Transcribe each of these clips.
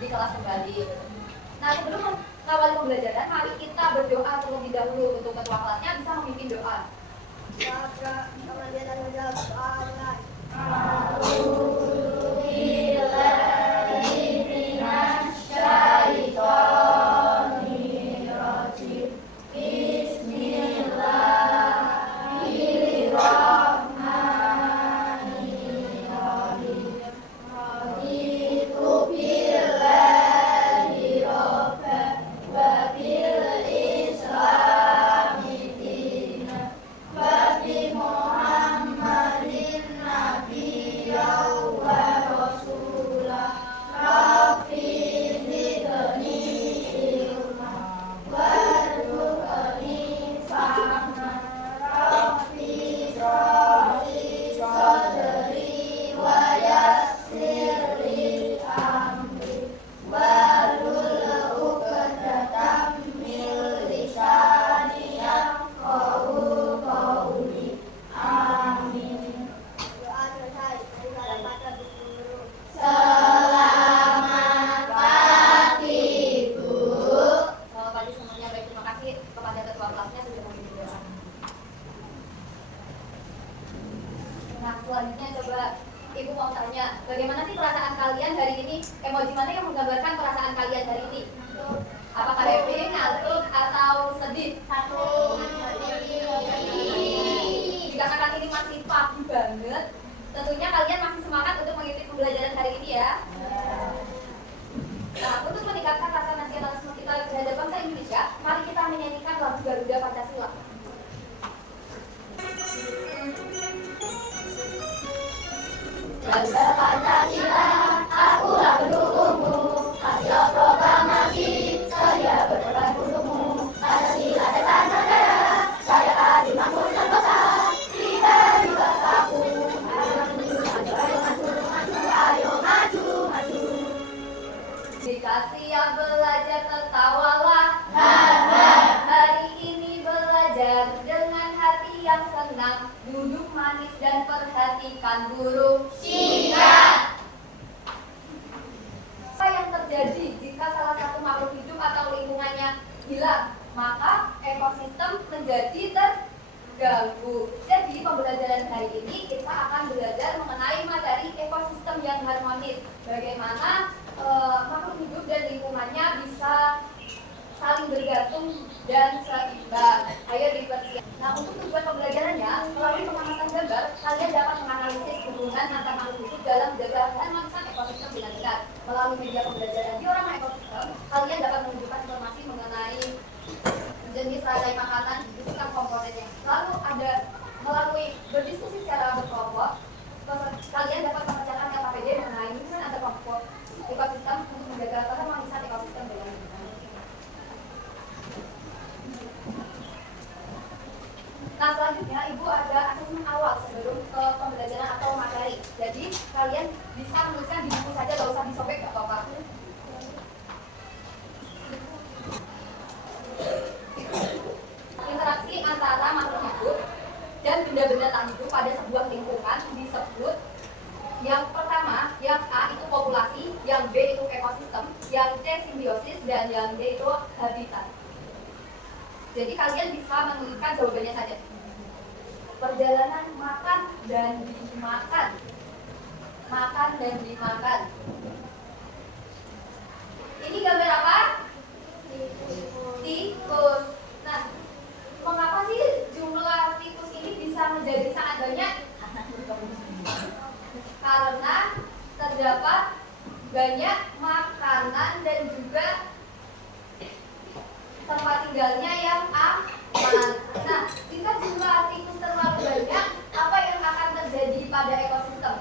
di kelas kembali. Nah, sebelum mengawali pembelajaran, mari kita berdoa terlebih dahulu. Untuk ketua kelasnya bisa memimpin doa. Selanjutnya coba Ibu mau tanya, bagaimana sih perasaan kalian hari ini? Emoji mana yang menggambarkan perasaan kalian hari ini? Apakah happy, ngantuk, atau sedih? Dikarenakan ini masih pagi banget, tentunya kalian masih semangat untuk mengikuti pembelajaran hari ini ya. Nah, untuk meningkatkan rasa nasionalisme kita terhadap bangsa Indonesia, mari kita menyanyikan lagu Garuda Pancasila. Garuda Pancasila, akulah pendukungmu. Ayo proklamasi, saya berperan untukmu. Pancasila dasar negara, saya adil makmur sentosa. Kita juga satu. Ayo maju. Dikasih yang belajar tertawalah. Hari ini belajar dengan hati yang senang. Duduk manis dan perhatikan guru. Siap. Apa yang terjadi jika salah satu makhluk hidup atau lingkungannya hilang? Maka ekosistem menjadi terganggu. Jadi pembelajaran hari ini kita akan belajar mengenai materi ekosistem yang harmonis. Bagaimana makhluk hidup dan lingkungannya bisa saling bergantung dan seimbang. Ayo dipersiapkan. Nah, untuk tujuan pembelajarannya, melalui pengamatan gambar, kalian dapat menganalisis hubungan antar makhluk hidup dalam menjaga keharmonisan ekosistem dengan benar. Melalui media pembelajaran diorama ekosistem, kalian dapat menunjukkan informasi mengenai jenis rantai makanan, diskusikan komponennya. Lalu ada melalui berdiskusi secara berkelompok, kalian dapat memecahkan KPD mengenai hubungan antar kelompok ekosistem untuk menjaga keharmonisan ekosistem dengan benar. Nah, selanjutnya Ibu ada asesmen awal sebelum ke pembelajaran atau materi. Jadi kalian bisa menuliskan di buku saja, gak usah disobek, gak apa-apa. Interaksi antara makhluk hidup dan benda-benda tak hidup pada sebuah lingkungan disebut, yang pertama, yang A itu populasi, yang B itu ekosistem, yang C simbiosis, dan yang D itu habitat. Jadi kalian bisa menuliskan jawabannya saja. Perjalanan makan dan dimakan. Makan dan dimakan. Ini gambar apa? Tikus. Nah, mengapa sih jumlah tikus ini bisa menjadi sangat banyak? Karena terdapat banyak makanan dan juga tempat tinggalnya yang aman. Nah, jika jumlah tikus terlalu banyak, apa yang akan terjadi pada ekosistem?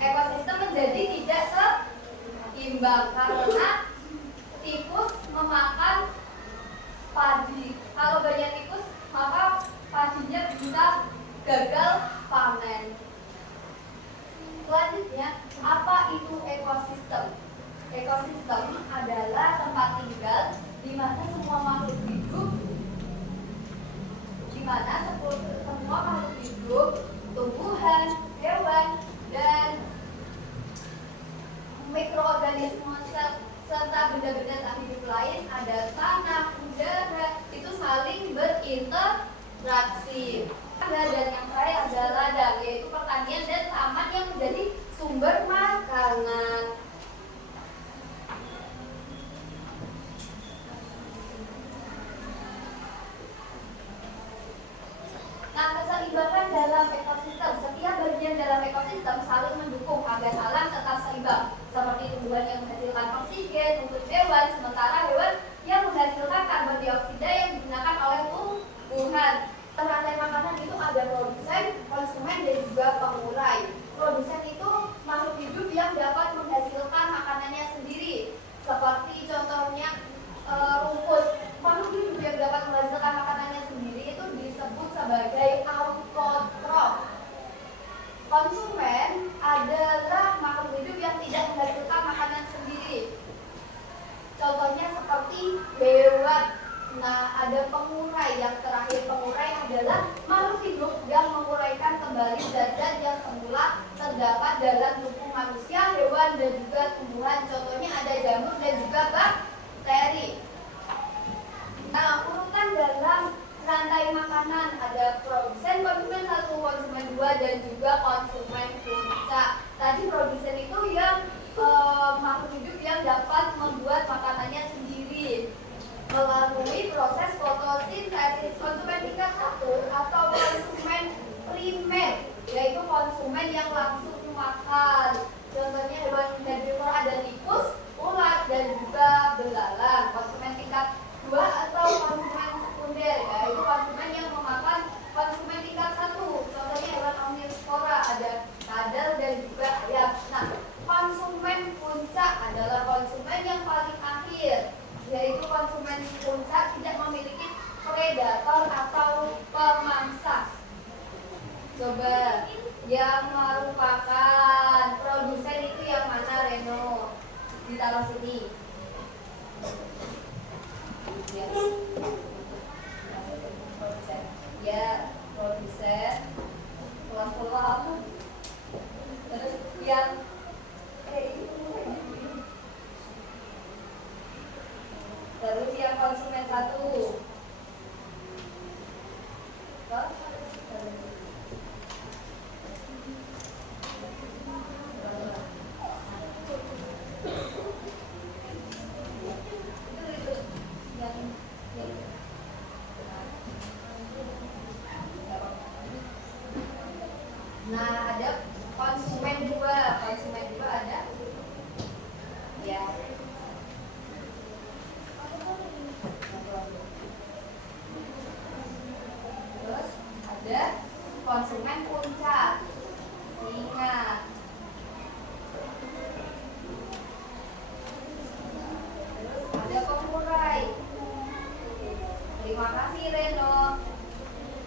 Ekosistem menjadi tidak seimbang karena tikus memakan padi. Kalau banyak tikus, maka padinya bisa gagal panen. Selanjutnya, apa itu ekosistem? Ekosistem adalah tempat tinggal di mana semua makhluk hidup, tumbuhan, hewan, dan mikroorganisme organisme sel serta benda-benda tak hidup lain, ada tanah, udara, itu saling berinteraksi. Dan yang terakhir adalah ladang, yaitu pertanian dan taman yang menjadi sumber makanan. Nah, keseimbangan dalam ekosistem. Setiap bagian dalam ekosistem saling mendukung agar alam tetap seimbang. Seperti tumbuhan yang menghasilkan oksigen untuk hewan, sementara hewan yang menghasilkan karbon dioksida yang digunakan oleh tumbuhan. Rantai makanan itu ada produsen, konsumen, dan juga pengurai. Produsen itu makhluk hidup yang dapat menghasilkan makanannya sendiri. Seperti contohnya rumput. Makhluk hidup yang dapat menghasilkan makanannya sendiri itu disebut sebagai autotrof. Konsumen adalah makhluk hidup yang tidak menghasilkan makanan sendiri. Contohnya seperti hewan. Nah, ada pengurai. Yang terakhir, pengurai adalah makhluk hidup yang menguraikan kembali zat-zat yang semula terdapat dalam tubuh manusia, hewan, dan juga tumbuhan. Contohnya ada jamur dan juga bakteri. Nah, urutan dalam rantai makanan ada produsen, konsumen 1, konsumen 2, dan juga konsumen puncak. Tadi produsen itu yang makhluk hidup yang dapat membuat makanannya sendiri melalui proses fotosintesis. Konsumen tingkat 1 atau konsumen primer, yaitu konsumen yang langsung makan. Contohnya hewan herbivor ada tikus, ulat, dan juga belalang. Konsumen tingkat 2 atau konsumen sekunder, yaitu konsumen yang memakan konsumen tingkat 1. Contohnya hewan omnivora ada kadal dan juga ayam. Nah, konsumen puncak adalah konsumen yang paling akhir, yaitu konsumen puncak tidak memiliki predator atau pemangsa. Coba yang merupakan produsen itu yang mana, Reno? Ditaruh sini. Ya. Produsen. Ya, produsen. Pelan-pelan. Terus yang terus yang konsumen 1. Nah, ada konsumen 2. Konsumen 2 ada ya. Terus ada konsumen puncak, singa. Terus ada pengurai. Terima kasih, Reno.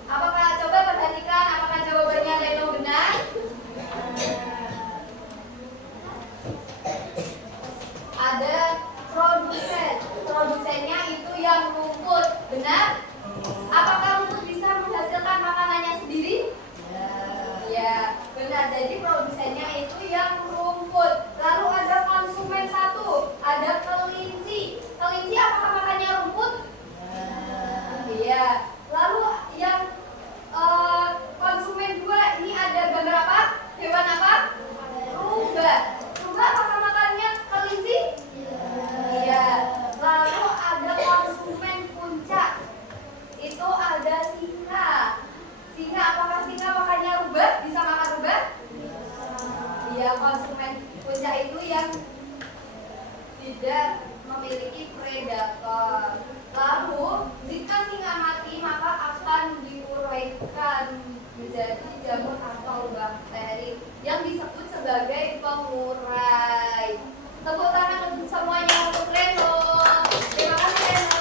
Apakah coba perhatikan apakah jawabannya Reno benar? Ada produsen. Produsennya itu yang rumput, benar? Apakah rumput bisa menghasilkan makanannya sendiri? Ya, benar. Jadi produsennya itu yang rumput. Lalu ada konsumen 1, ada kelinci. Kelinci apakah makannya rumput? Iya. Lalu yang konsumen 2 ini ada gambar apa? Hewan apa? Rubah. Rubah apakah makannya kelinci? Iya. Lalu ada konsumen puncak. Itu ada singa. Singa apakah singa makannya rubah? Bisa makan rubah? Iya, konsumen puncak itu yang tidak memiliki predator. Lalu jika singa mati maka akan diuraikan menjadi jamur atau bakteri yang disebut sebagai pengurai. Tepuk tangan untuk semuanya untuk Reno. Terima kasih Reno.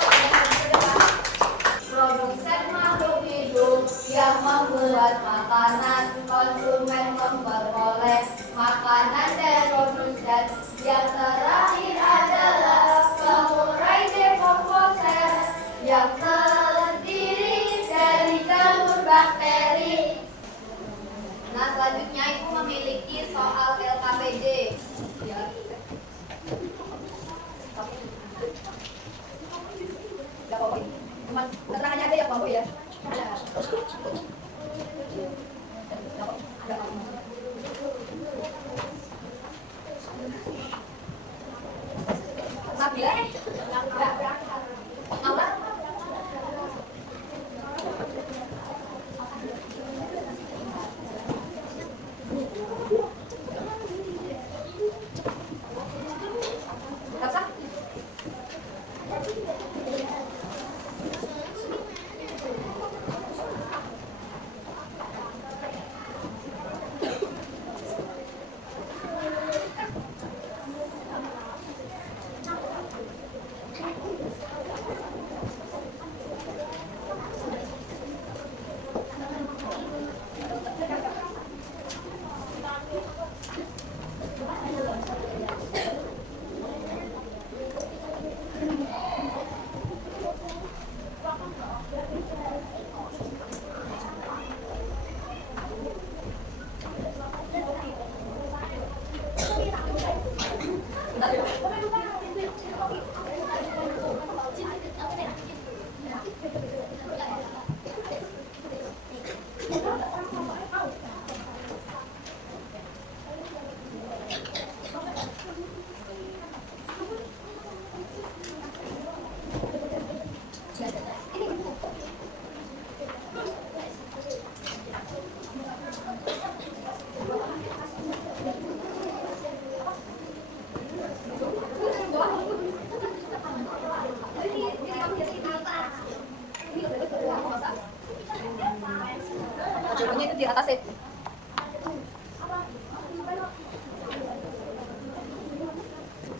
Produsen makhluk hidup yang membuat makanan, konsumen memperoleh makanan dari produsen. Yang terakhir adalah pengurai dekomposer yang terdiri dari jamur bakteri. Nah, selanjutnya Ibu memiliki soal LKPD. Ya.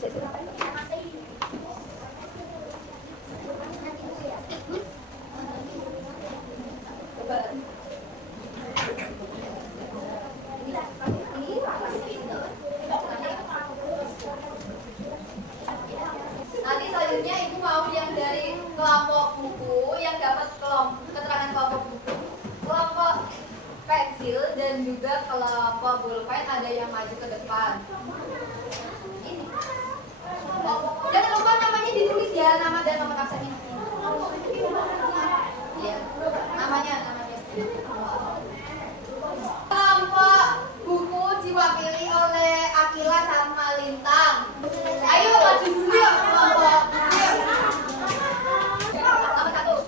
Nanti selanjutnya ibu mau yang dari kelompok buku yang dapat keterangan kelompok buku, kelompok pensil dan juga kelompok pulpen ada yang maju ke depan. Ini. Oh, jangan lupa namanya ditulis ya, nama dan nomor absennya. Iya, namanya. Kelompok buku diwakili oleh Akila sama Lintang. Ayo maju dulu ya kelompok buku. Nomor 1.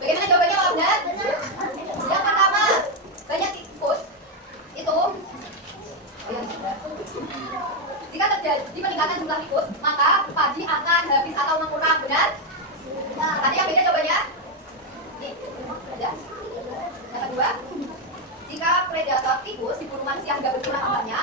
Bagaimana jawabannya, Wabdat? Yang pertama, banyak tikus. Itu jika terjadi peningkatan jumlah tikus, maka padi akan habis atau mengurang, benar? Ada yang beda jawabannya? Nih, ada. Yang kedua, jika predator tikus diburu manusia hingga berkurang jumlahnya,